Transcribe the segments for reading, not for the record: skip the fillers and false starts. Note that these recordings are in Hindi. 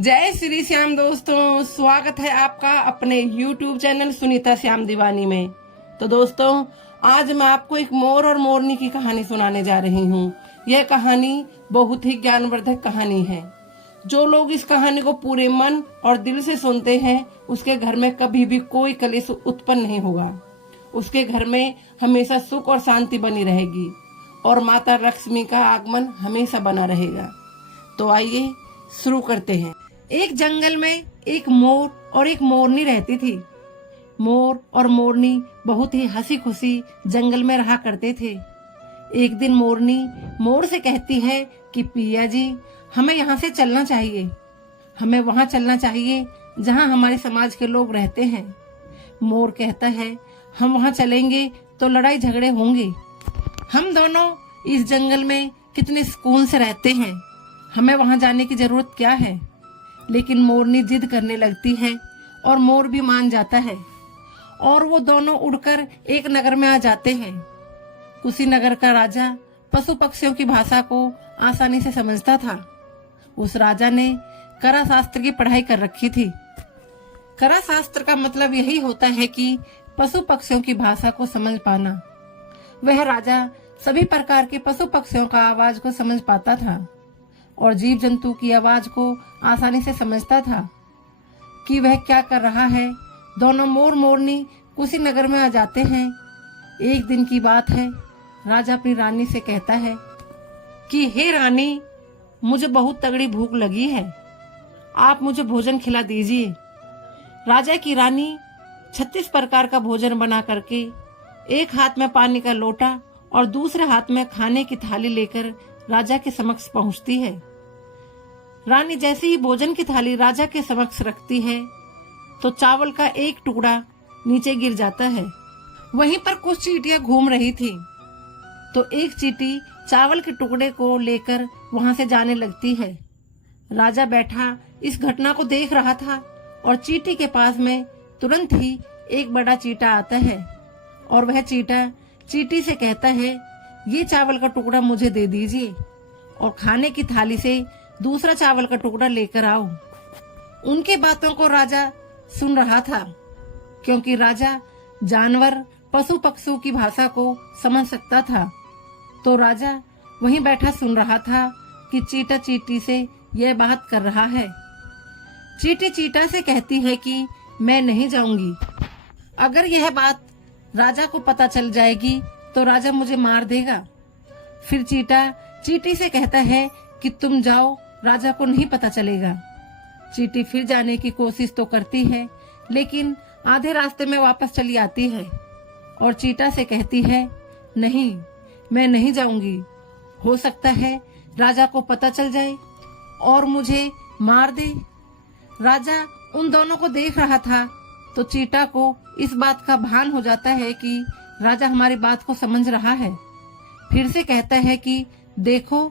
जय श्री श्याम दोस्तों, स्वागत है आपका अपने YouTube चैनल सुनीता श्याम दीवानी में। तो दोस्तों, आज मैं आपको एक मोर और मोरनी की कहानी सुनाने जा रही हूँ। यह कहानी बहुत ही ज्ञानवर्धक कहानी है। जो लोग इस कहानी को पूरे मन और दिल से सुनते हैं, उसके घर में कभी भी कोई कलेश उत्पन्न नहीं होगा। उसके घर में हमेशा सुख और शांति बनी रहेगी और माता लक्ष्मी का आगमन हमेशा बना रहेगा। तो आइए शुरू करते हैं। एक जंगल में एक मोर और एक मोरनी रहती थी। मोर और मोरनी बहुत ही हंसी खुशी जंगल में रहा करते थे। एक दिन मोरनी मोर से कहती है कि पिया जी, हमें यहाँ से चलना चाहिए। हमें वहाँ चलना चाहिए जहाँ हमारे समाज के लोग रहते हैं। मोर कहता है, हम वहाँ चलेंगे तो लड़ाई झगड़े होंगे। हम दोनों इस जंगल में कितने सुकून से रहते हैं, हमें वहाँ जाने की जरूरत क्या है। लेकिन मोरनी जिद करने लगती है और मोर भी मान जाता है और वो दोनों उड़कर एक नगर में आ जाते हैं। उसी नगर का राजा पशु पक्षियों की भाषा को आसानी से समझता था। उस राजा ने करा शास्त्र की पढ़ाई कर रखी थी। करा शास्त्र का मतलब यही होता है कि पशु पक्षियों की भाषा को समझ पाना। वह राजा सभी प्रकार के पशु पक्षियों का आवाज को समझ पाता था और जीव जंतु की आवाज को आसानी से समझता था कि वह क्या कर रहा है। दोनों मोर मोरनी कुशीनगर में आ जाते हैं। एक दिन की बात है। राजा अपनी रानी से कहता है कि हे रानी, मुझे बहुत तगड़ी भूख लगी है, आप मुझे भोजन खिला दीजिए। राजा की रानी 36 प्रकार का भोजन बना करके एक हाथ में पानी का लोटा और दूसरे हाथ में खाने की थाली लेकर राजा के समक्ष पहुंचती है। रानी जैसे ही भोजन की थाली राजा के समक्ष रखती है तो चावल का एक टुकड़ा नीचे गिर जाता है। वहीं पर कुछ चींटियां घूम रही थी तो एक चींटी चावल के टुकड़े को लेकर वहां से जाने लगती है। राजा बैठा इस घटना को देख रहा था और चींटी के पास में तुरंत ही एक बड़ा चींटा आता है और वह चींटा चींटी से कहता है, ये चावल का टुकड़ा मुझे दे दीजिए और खाने की थाली से दूसरा चावल का टुकड़ा लेकर आओ। उनके बातों को राजा सुन रहा था क्योंकि राजा जानवर पशु पक्षियों की भाषा को समझ सकता था। तो राजा वहीं बैठा सुन रहा था कि चींटा चींटी से यह बात कर रहा है। चींटी चींटा से कहती है कि मैं नहीं जाऊंगी। अगर यह बात राजा को पता चल जाएगी तो राजा मुझे मार देगा। फिर चींटा चींटी से कहता है कि तुम जाओ, राजा को नहीं पता चलेगा। चींटी फिर जाने की कोशिश तो करती है लेकिन आधे रास्ते में वापस चली आती है और चींटा से कहती है, नहीं, मैं नहीं जाऊंगी। हो सकता है राजा को पता चल जाए और मुझे मार दे। राजा उन दोनों को देख रहा था तो चींटा को इस बात का भान हो जाता है कि राजा हमारी बात को समझ रहा है। फिर से कहता है कि देखो,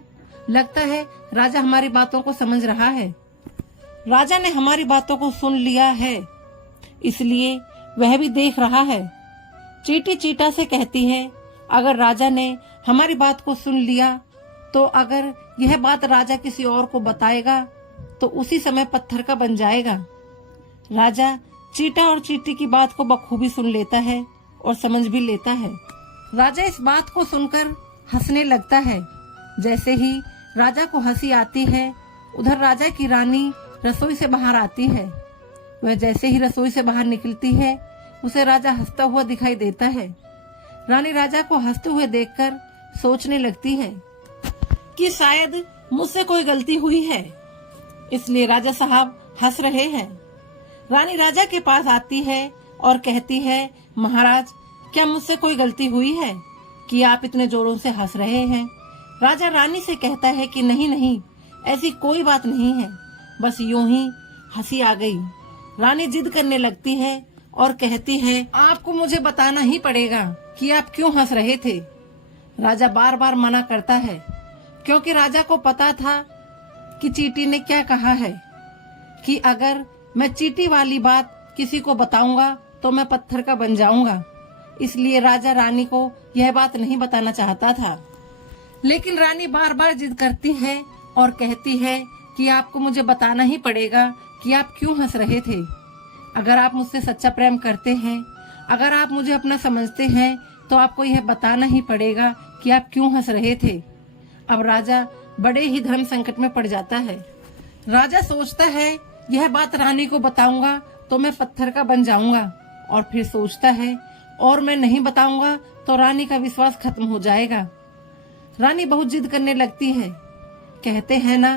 लगता है राजा हमारी बातों को समझ रहा है। राजा ने हमारी बातों को सुन लिया है, इसलिए वह भी देख रहा है। चींटी चींटा से कहती है, अगर राजा ने हमारी बात को सुन लिया तो अगर यह बात राजा किसी और को बताएगा तो उसी समय पत्थर का बन जाएगा। राजा चींटा और चींटी की बात को बखूबी सुन लेता है और समझ भी लेता है। राजा इस बात को सुनकर हंसने लगता है। जैसे ही राजा को हंसी आती है, उधर राजा की रानी रसोई से बाहर आती है। वह जैसे ही रसोई से बाहर निकलती है, उसे राजा हंसता हुआ दिखाई देता है। रानी राजा को हंसते हुए देखकर सोचने लगती है कि शायद मुझसे कोई गलती हुई है, इसलिए राजा साहब हंस रहे हैं। रानी राजा के पास आती है और कहती है, महाराज, क्या मुझसे कोई गलती हुई है कि आप इतने जोरों से हंस रहे हैं? राजा रानी से कहता है कि नहीं नहीं, ऐसी कोई बात नहीं है, बस यूं ही हंसी आ गई। रानी जिद करने लगती है और कहती है, आपको मुझे बताना ही पड़ेगा कि आप क्यों हंस रहे थे। राजा बार बार मना करता है क्योंकि राजा को पता था कि चींटी ने क्या कहा है कि अगर मैं चींटी वाली बात किसी को बताऊंगा तो मैं पत्थर का बन जाऊंगा। इसलिए राजा रानी को यह बात नहीं बताना चाहता था। लेकिन रानी बार बार जिद करती है और कहती है कि आपको मुझे बताना ही पड़ेगा कि आप क्यों हंस रहे थे। अगर आप मुझसे सच्चा प्रेम करते हैं, अगर आप मुझे अपना समझते हैं, तो आपको यह बताना ही पड़ेगा कि आप क्यों हंस रहे थे। अब राजा बड़े ही धर्म संकट में पड़ जाता है। राजा सोचता है यह बात रानी को बताऊंगा तो मैं पत्थर का बन जाऊंगा, और फिर सोचता है और मैं नहीं बताऊंगा तो रानी का विश्वास खत्म हो जाएगा। रानी बहुत जिद करने लगती है। कहते हैं ना,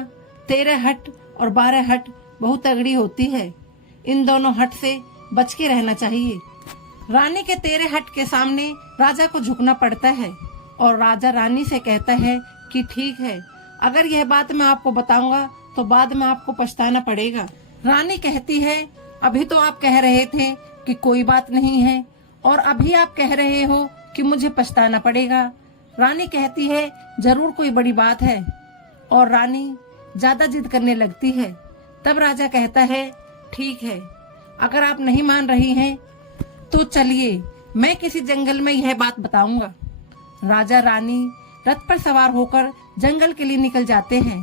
13 हट और 12 हट बहुत तगड़ी होती है। इन दोनों हट से बच के रहना चाहिए। रानी के 13 हट के सामने राजा को झुकना पड़ता है और राजा रानी से कहता है कि ठीक है, अगर यह बात मैं आपको बताऊंगा तो बाद में आपको पछताना पड़ेगा। रानी कहती है अभी तो आप कह रहे थे कि कोई बात नहीं है और अभी आप कह रहे हो कि मुझे पछताना पड़ेगा। रानी कहती है जरूर कोई बड़ी बात है, और रानी ज्यादा जिद करने लगती है। तब राजा कहता है ठीक है, अगर आप नहीं मान रही हैं तो चलिए मैं किसी जंगल में यह बात बताऊंगा। राजा रानी रथ पर सवार होकर जंगल के लिए निकल जाते हैं।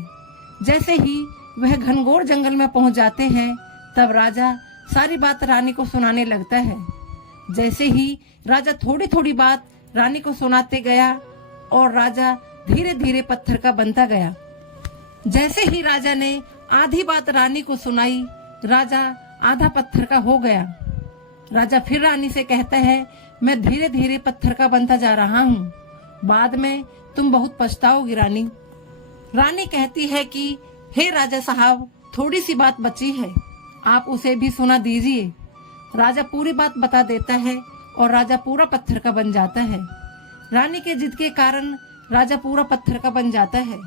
जैसे ही वह घनघोर जंगल में पहुंच जाते हैं, तब राजा सारी बात रानी को सुनाने लगता है। जैसे ही राजा थोड़ी थोड़ी बात रानी को सुनाते गया और राजा धीरे धीरे पत्थर का बनता गया। जैसे ही राजा ने आधी बात रानी को सुनाई, राजा आधा पत्थर का हो गया। राजा फिर रानी से कहता है मैं धीरे धीरे पत्थर का बनता जा रहा हूँ, बाद में तुम बहुत पछताओगी रानी। रानी कहती है कि हे राजा साहब, थोड़ी सी बात बची है, आप उसे भी सुना दीजिए। राजा पूरी बात बता देता है और राजा पूरा पत्थर का बन जाता है। रानी के जिद के कारण राजा पूरा पत्थर का बन जाता है।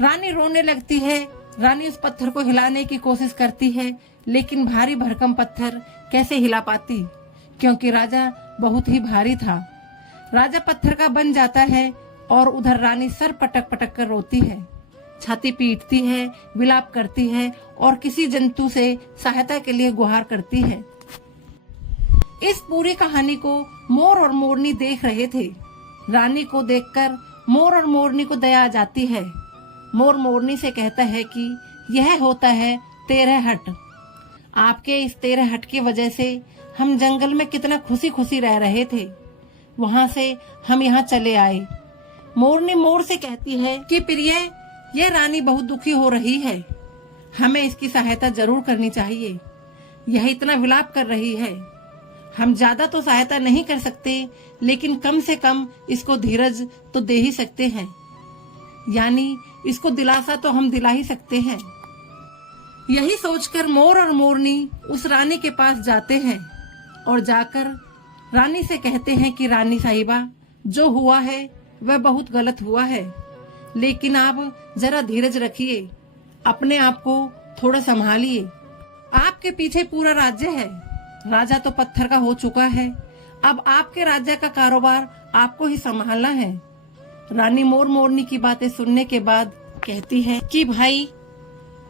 रानी रोने लगती है। रानी उस पत्थर को हिलाने की कोशिश करती है, लेकिन भारी भरकम पत्थर कैसे हिला पाती, क्योंकि राजा बहुत ही भारी था। राजा पत्थर का बन जाता है और उधर रानी सर पटक पटक कर रोती है, छाती पीटती है, विलाप करती है और किसी जंतु से सहायता के लिए गुहार करती है। इस पूरी कहानी को मोर और मोरनी देख रहे थे। रानी को देखकर मोर और मोरनी को दया आ जाती है। मोर मोरनी से कहता है कि यह होता है 13 हट। आपके इस 13 हट की वजह से हम जंगल में कितना खुशी खुशी रह रहे थे, वहां से हम यहाँ चले आए। मोरनी मोर से कहती है कि प्रिय, यह रानी बहुत दुखी हो रही है, हमें इसकी सहायता जरूर करनी चाहिए। यह इतना विलाप कर रही है, हम ज्यादा तो सहायता नहीं कर सकते, लेकिन कम से कम इसको धीरज तो दे ही सकते हैं, यानी इसको दिलासा तो हम दिला ही सकते हैं। यही सोचकर मोर और मोरनी उस रानी के पास जाते हैं और जाकर रानी से कहते हैं कि रानी साहिबा, जो हुआ है वह बहुत गलत हुआ है, लेकिन आप जरा धीरज रखिए, अपने आप को थोड़ा संभालिए। आपके पीछे पूरा राज्य है, राजा तो पत्थर का हो चुका है, अब आपके राज्य का कारोबार आपको ही संभालना है। रानी मोर मोरनी की बातें सुनने के बाद कहती है कि भाई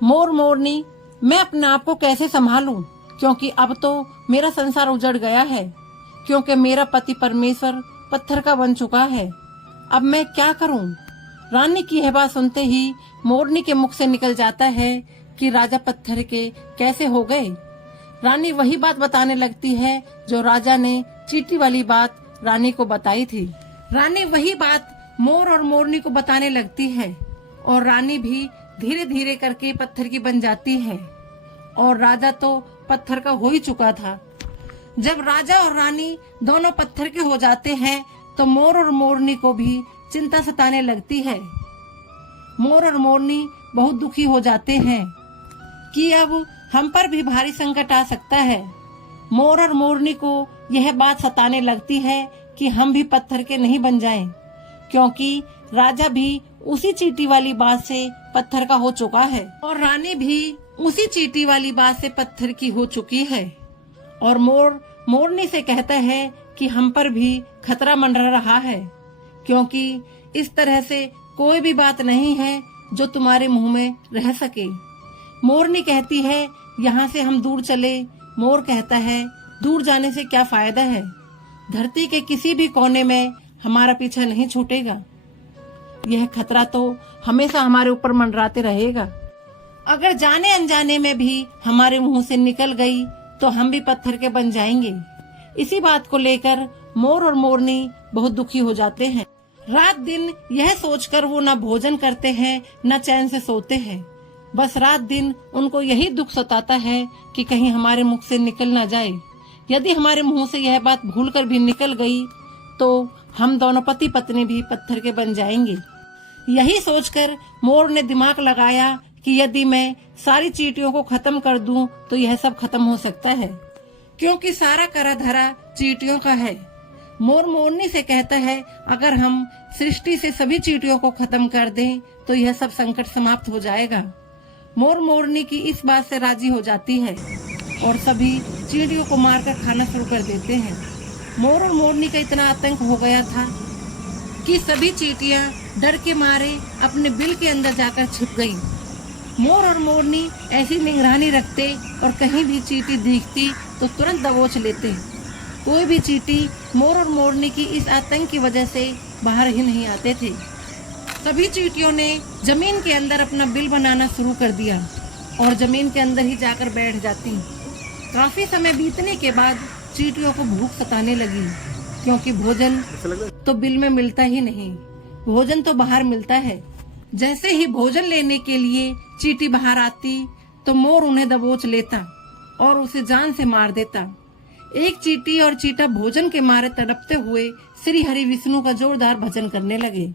मोर मोरनी, मैं अपने आप को कैसे संभालूं, क्योंकि अब तो मेरा संसार उजड़ गया है, क्योंकि मेरा पति परमेश्वर पत्थर का बन चुका है। अब मैं क्या करूं? रानी की यह बात सुनते ही मोरनी के मुख से निकल जाता है कि राजा पत्थर के कैसे हो गए। रानी वही बात बताने लगती है जो राजा ने चींटी वाली बात रानी को बताई थी। रानी वही बात मोर और मोरनी को बताने लगती है और रानी भी धीरे धीरे करके पत्थर की बन जाती है, और राजा तो पत्थर का हो ही चुका था। जब राजा और रानी दोनों पत्थर के हो जाते हैं तो मोर और मोरनी को भी चिंता सताने लगती है। मोर और मोरनी बहुत दुखी हो जाते हैं कि अब हम पर भी भारी संकट आ सकता है। मोर और मोरनी को यह बात सताने लगती है कि हम भी पत्थर के नहीं बन जाएं, क्योंकि राजा भी उसी चींटी वाली बात से पत्थर का हो चुका है और रानी भी उसी चींटी वाली बात से पत्थर की हो चुकी है। और मोर मोरनी से कहता है कि हम पर भी खतरा मंडरा रहा है, क्योंकि इस तरह से कोई भी बात नहीं है जो तुम्हारे मुंह में रह सके। मोरनी कहती है यहाँ से हम दूर चले। मोर कहता है दूर जाने से क्या फायदा है, धरती के किसी भी कोने में हमारा पीछा नहीं छूटेगा, यह खतरा तो हमेशा हमारे ऊपर मंडराते रहेगा। अगर जाने अनजाने में भी हमारे मुंह से निकल गई तो हम भी पत्थर के बन जाएंगे। इसी बात को लेकर मोर और मोरनी बहुत दुखी हो जाते हैं। रात दिन यह सोचकर वो न भोजन करते हैं न चैन से सोते हैं। बस रात दिन उनको यही दुख सताता है कि कहीं हमारे मुख से निकल ना जाए। यदि हमारे मुंह से यह बात भूलकर भी निकल गई तो हम दोनों पति पत्नी भी पत्थर के बन जाएंगे। यही सोचकर मोर ने दिमाग लगाया कि यदि मैं सारी चींटियों को खत्म कर दूं तो यह सब खत्म हो सकता है, क्योंकि सारा करा धरा चींटियों का है। मोर मोरनी से कहता है, अगर हम सृष्टि से सभी चींटियों को खत्म कर दें तो यह सब संकट समाप्त हो जाएगा। मोर मोरनी की इस बात से राजी हो जाती है और सभी चींटियों को मारकर खाना शुरू कर देते हैं। मोर और मोरनी का इतना आतंक हो गया था कि सभी चींटियां डर के मारे अपने बिल के अंदर जाकर छिप गईं। मोर और मोरनी ऐसी निगरानी रखते और कहीं भी चींटी दिखती तो तुरंत दबोच लेते। कोई भी चींटी मोर और मोरनी की इस आतंक की वजह से बाहर ही नहीं आते थे। सभी चींटियों ने जमीन के अंदर अपना बिल बनाना शुरू कर दिया और जमीन के अंदर ही जाकर बैठ जाती। काफी समय बीतने के बाद चींटियों को भूख सताने लगी, क्योंकि भोजन तो बिल में मिलता ही नहीं, भोजन तो बाहर मिलता है। जैसे ही भोजन लेने के लिए चींटी बाहर आती तो मोर उन्हें दबोच लेता और उसे जान से मार देता। एक चींटी और चीता भोजन के मारे तड़पते हुए श्री हरि विष्णु का जोरदार भजन करने लगे।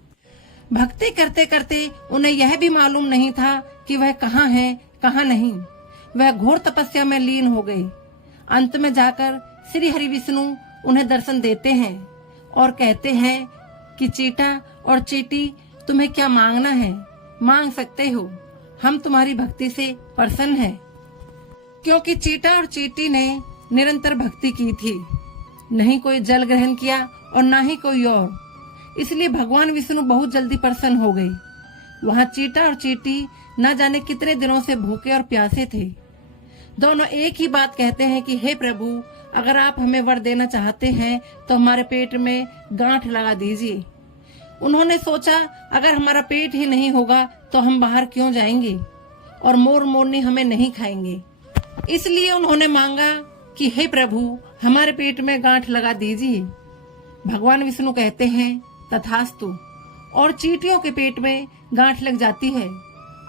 भक्ति करते करते उन्हें यह भी मालूम नहीं था कि वह कहाँ है कहाँ नहीं। वह घोर तपस्या में लीन हो गए। अंत में जाकर श्री हरि विष्णु उन्हें दर्शन देते हैं और कहते हैं कि चीटा और चींटी, तुम्हें क्या मांगना है मांग सकते हो, हम तुम्हारी भक्ति से प्रसन्न हैं। क्योंकि चीटा और चींटी ने निरंतर भक्ति की थी, नहीं कोई जल ग्रहण किया और ना ही कोई और, इसलिए भगवान विष्णु बहुत जल्दी प्रसन्न हो गए। वहाँ चीटा और चींटी न जाने कितने दिनों से भूखे और प्यासे थे। दोनों एक ही बात कहते हैं कि हे प्रभु, अगर आप हमें वर देना चाहते हैं तो हमारे पेट में गांठ लगा दीजिए। उन्होंने सोचा, अगर हमारा पेट ही नहीं होगा तो हम बाहर क्यों जाएंगे और मोर मोरनी हमें नहीं खाएंगे। इसलिए उन्होंने मांगा कि हे प्रभु, हमारे पेट में गांठ लगा दीजिए। भगवान विष्णु कहते हैं तथास्तु, और चींटियों के पेट में गांठ लग जाती है।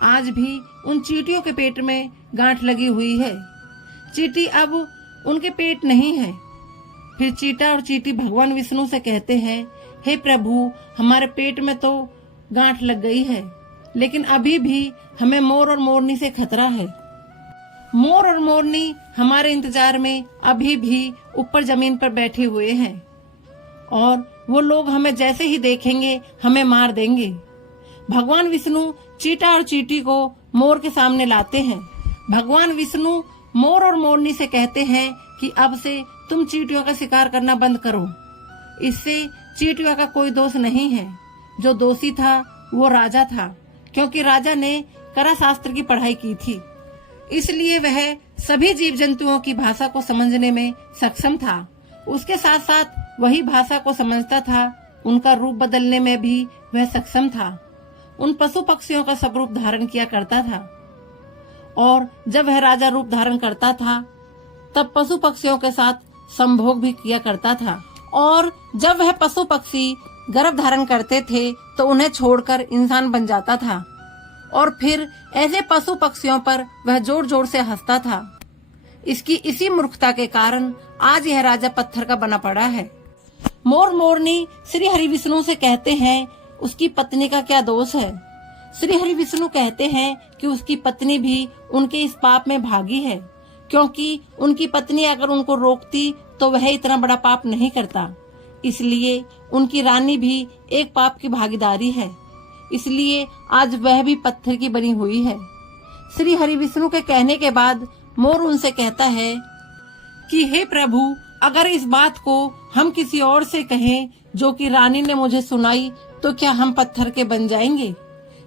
आज भी उन चींटियों के पेट में गांठ लगी हुई है। चींटी अब उनके पेट नहीं है। फिर चीटा और चींटी भगवान विष्णु से कहते हैं, हे प्रभु, हमारे पेट में तो गांठ लग गई है, लेकिन अभी भी हमें मोर और मोरनी से खतरा है। मोर और मोरनी हमारे इंतजार में अभी भी ऊपर जमीन पर बैठे हुए हैं और वो लोग हमें जैसे ही देखेंगे हमें मार देंगे। भगवान विष्णु चीटा और चींटी को मोर के सामने लाते हैं। भगवान विष्णु मोर और मोरनी से कहते हैं कि अब से तुम चींटियों का शिकार करना बंद करो। इससे चींटियों का कोई दोष नहीं है। जो दोषी था वो राजा था, क्योंकि राजा ने कला शास्त्र की पढ़ाई की थी, इसलिए वह सभी जीव जंतुओं की भाषा को समझने में सक्षम था। उसके साथ साथ वही भाषा को समझता था, उनका रूप बदलने में भी वह सक्षम था। उन पशु पक्षियों का सब रूप धारण किया करता था और जब वह राजा रूप धारण करता था तब पशु पक्षियों के साथ संभोग भी किया करता था। और जब वह पशु पक्षी गर्भ धारण करते थे तो उन्हें छोड़कर इंसान बन जाता था और फिर ऐसे पशु पक्षियों पर वह जोर जोर से हंसता था। इसकी इसी मूर्खता के कारण आज यह राजा पत्थर का बना पड़ा है। मोर मोरनी श्री हरि विष्णु से कहते हैं उसकी पत्नी का क्या दोष है। श्री हरि विष्णु कहते हैं कि उसकी पत्नी भी उनके इस पाप में भागी है, क्योंकि उनकी पत्नी अगर उनको रोकती तो वह इतना बड़ा पाप नहीं करता। इसलिए उनकी रानी भी एक पाप की भागीदारी है, इसलिए आज वह भी पत्थर की बनी हुई है। श्री हरि विष्णु के कहने के बाद मोर उनसे कहता है कि हे प्रभु, अगर इस बात को हम किसी और से कहें जो कि रानी ने मुझे सुनाई तो क्या हम पत्थर के बन जाएंगे।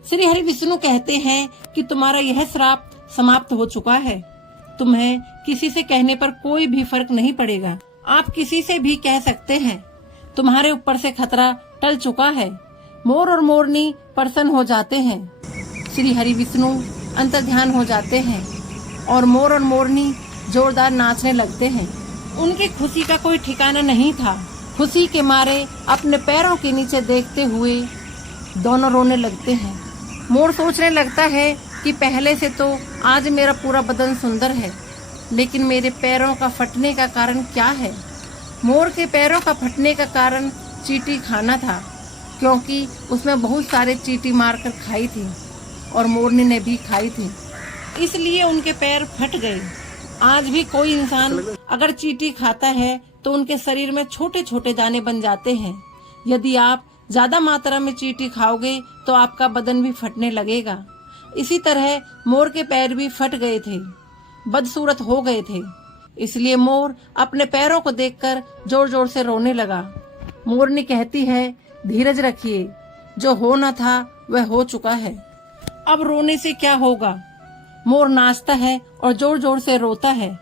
श्री हरि विष्णु कहते हैं कि तुम्हारा यह श्राप समाप्त हो चुका है। तुम्हें किसी से कहने पर कोई भी फर्क नहीं पड़ेगा। आप किसी से भी कह सकते हैं, तुम्हारे ऊपर से खतरा टल चुका है। मोर और मोरनी प्रसन्न हो जाते हैं। श्री हरि विष्णु अंतर्ध्यान हो जाते हैं और मोर और मोरनी जोरदार नाचने लगते हैं। उनकी खुशी का कोई ठिकाना नहीं था। खुशी के मारे अपने पैरों के नीचे देखते हुए दोनों रोने लगते हैं। मोर सोचने लगता है कि पहले से तो आज मेरा पूरा बदन सुंदर है, लेकिन मेरे पैरों का फटने का कारण क्या है? मोर के पैरों का फटने का कारण चींटी खाना था, क्योंकि उसमें बहुत सारे चींटी मारकर खाई थी और मोरनी ने भी खाई थी, इसलिए उनके पैर फट गए। आज भी कोई इंसान अगर चींटी खाता है तो उनके शरीर में छोटे छोटे दाने बन जाते हैं। यदि आप ज्यादा मात्रा में चींटी खाओगे तो आपका बदन भी फटने लगेगा। इसी तरह मोर के पैर भी फट गए थे, बदसूरत हो गए थे। इसलिए मोर अपने पैरों को देखकर जोर जोर से रोने लगा। मोरनी कहती है, धीरज रखिए, जो होना था वह हो चुका है, अब रोने से क्या होगा। मोर नाचता है और जोर जोर से रोता है,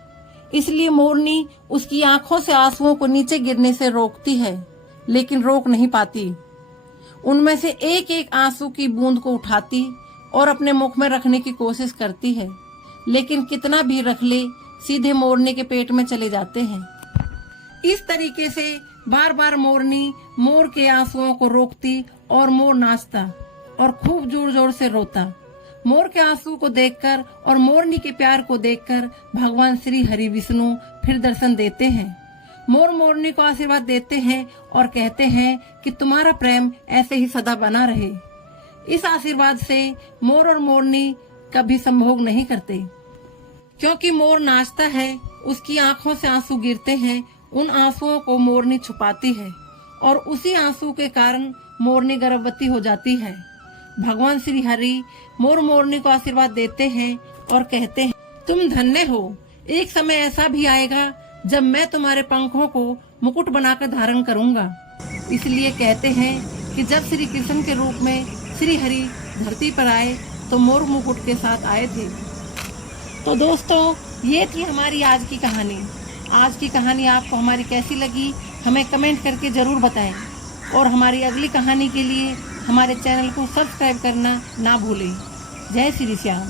इसलिए मोरनी उसकी आंखों से आंसुओं को नीचे गिरने से रोकती है, लेकिन रोक नहीं पाती। उनमें से एक एक आंसू की बूंद को उठाती और अपने मुख में रखने की कोशिश करती है, लेकिन कितना भी रख ले सीधे मोरनी के पेट में चले जाते हैं। इस तरीके से बार बार मोरनी मोर के आंसुओं को रोकती और मोर नाचता और खूब जोर जोर से रोता। मोर के आंसू को देखकर और मोरनी के प्यार को देखकर भगवान श्री हरि विष्णु फिर दर्शन देते हैं। मोर मोरनी को आशीर्वाद देते हैं और कहते हैं कि तुम्हारा प्रेम ऐसे ही सदा बना रहे। इस आशीर्वाद से मोर और मोरनी कभी संभोग नहीं करते, क्योंकि मोर नाचता है, उसकी आंखों से आंसू गिरते हैं। उन आंसुओं को मोरनी छुपाती है और उसी आंसू के कारण मोरनी गर्भवती हो जाती है। भगवान श्री हरि मोर मोरनी को आशीर्वाद देते हैं और कहते हैं, तुम धन्य हो। एक समय ऐसा भी आएगा जब मैं तुम्हारे पंखों को मुकुट बनाकर धारण करूंगा। इसलिए कहते हैं कि जब श्री कृष्ण के रूप में श्री हरि धरती पर आए तो मोर मुकुट के साथ आए थे। तो दोस्तों, ये थी हमारी आज की कहानी। आज की कहानी आपको हमारी कैसी लगी हमें कमेंट करके जरूर बताएं और हमारी अगली कहानी के लिए हमारे चैनल को सब्सक्राइब करना ना भूलें। जय श्री श्याम।